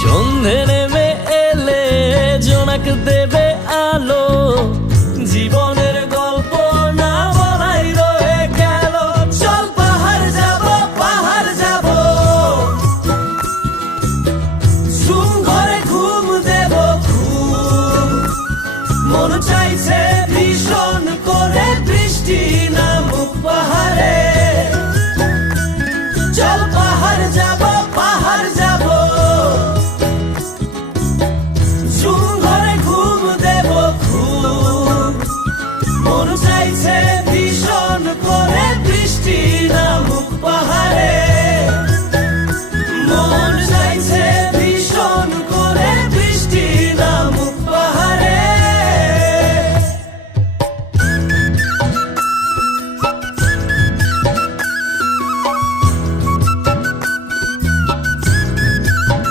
সন্ধে নেমে এলে জোনাক দেবে আলো, জীবনের গল্প না বলাই রয়ে গেল। চল পাহাড় যাব, পাহাড় যাব, ঘুম ঘরে ঘুম দেব, ঘুম মন চাইছে